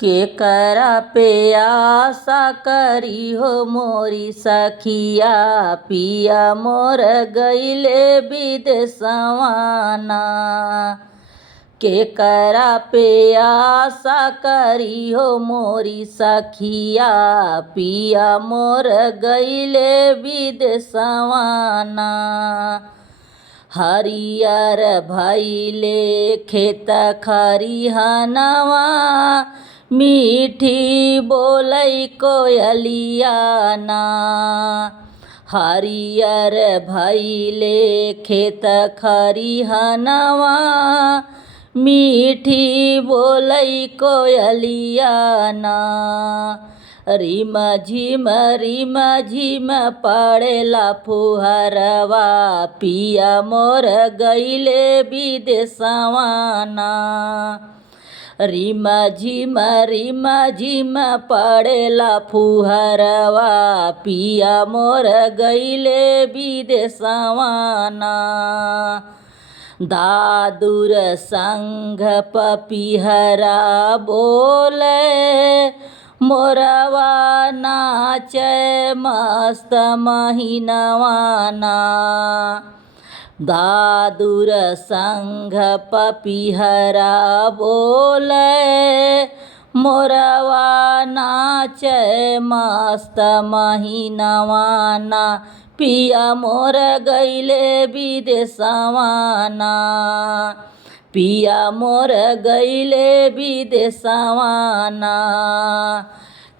केकरा पे आशा करी हो मोरी सखिया, पिया मोर गईले विदेशवाना। केकरा पे आशा करी हो मोरी सखिया, पिया मोर गईले विदेशवाना। हरियर भइले खेत खरिहनवा, मीठी बोलै कोयलिया ना। हरियर भइले खेत खरिहनवा, मीठी बोलै कोयलिया ना। रिम झिम पड़ेला फुहरवा, पिया मोर गईले विदेशवाना। रिम झिम पड़ेला फुहरवा, पिया मोर गईले विदेशवाना। दादुर संग पपिहरा बोले, मोरवा नाचे मस्त महीनवाना। दादुर संग पपिहरा बोले, मोरवा नाचे मस्त महीनवाना। पिया मोर गईले विदेशवाना, पिया मोर गईले विदेशवाना।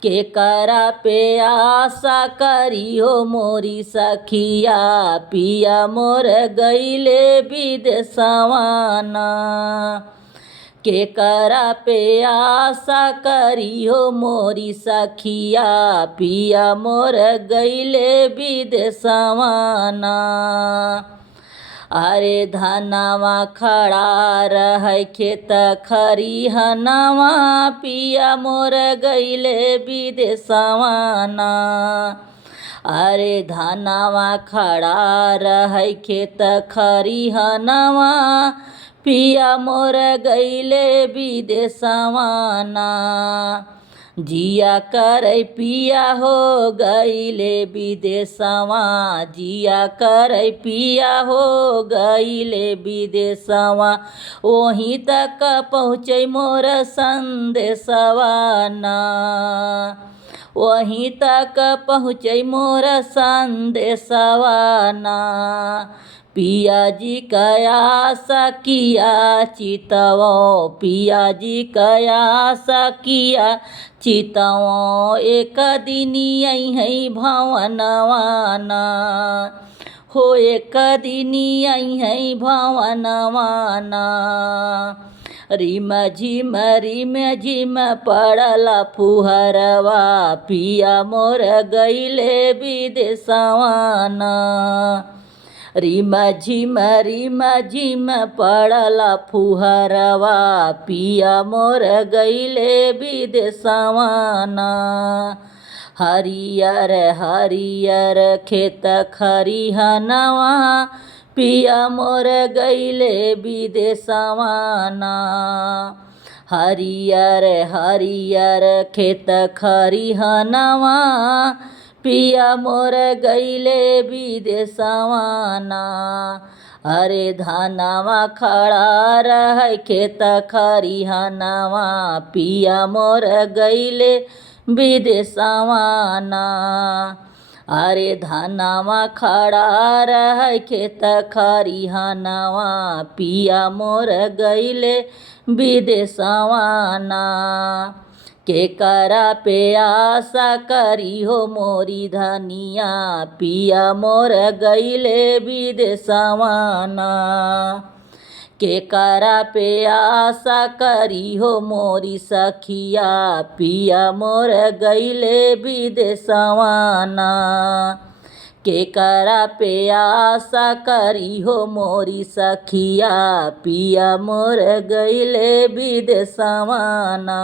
केकरा पे आशा करी हो मोरी सखिया, पिया मोर गईले विदेशवाना। केकरा पे आशा करी हो मोरी सखिया, पिया मोर गईले विदेशवाना। अरे धनवा खड़ा रह खेत खरिहनवा, पिया मोर गईले विदेशवाना। अरे धनवा खड़ा रह खेत खरिहनवा, पिया मोर गईले विदेशवाना। जिया करे पिया हो गईले विदेशवा, जिया करे पिया हो गईले विदेशवा। वहीं तक पहुँचे मोर संदेशवाना, वहीं तक पहुँचे मोर संदेशवाना। पिया जी कया सकिया चितवो, पिया जी कया सकिया चितवो। एक दिन आई है भवनवाना हो, एक दिन आई है भवनवाना। रिम झिम पड़ला फुहरवा, पिया मोर गईले विदेशवाना। रिम झिम पड़ला फुहरवा, पिया मोर गईले विदेशवाना। हरियर हरियर खेत खरिहनवा, पिया मोर गईले विदेशवाना। हरियर हरियर खेत खरिहनवा, पिया मोर गईले विदेशवाना। अरे धनवा खड़ा रह खेत खरिहनवा, पिया मोर गईले विदेशवाना। अरे धनवा खड़ा रह खेत खरिहनवा, पिया मोर गईले विदेशवाना। केकरा पे आशा करी हो मोरी धनिया, पिया मोर गईले विदेशवाना। केकरा पे आशा करी हो मोरी सखिया, पिया मोर गईले विदेशवाना। केकरा पे आशा करी हो मोरी सखिया, पिया मोर गईले विदेशवाना।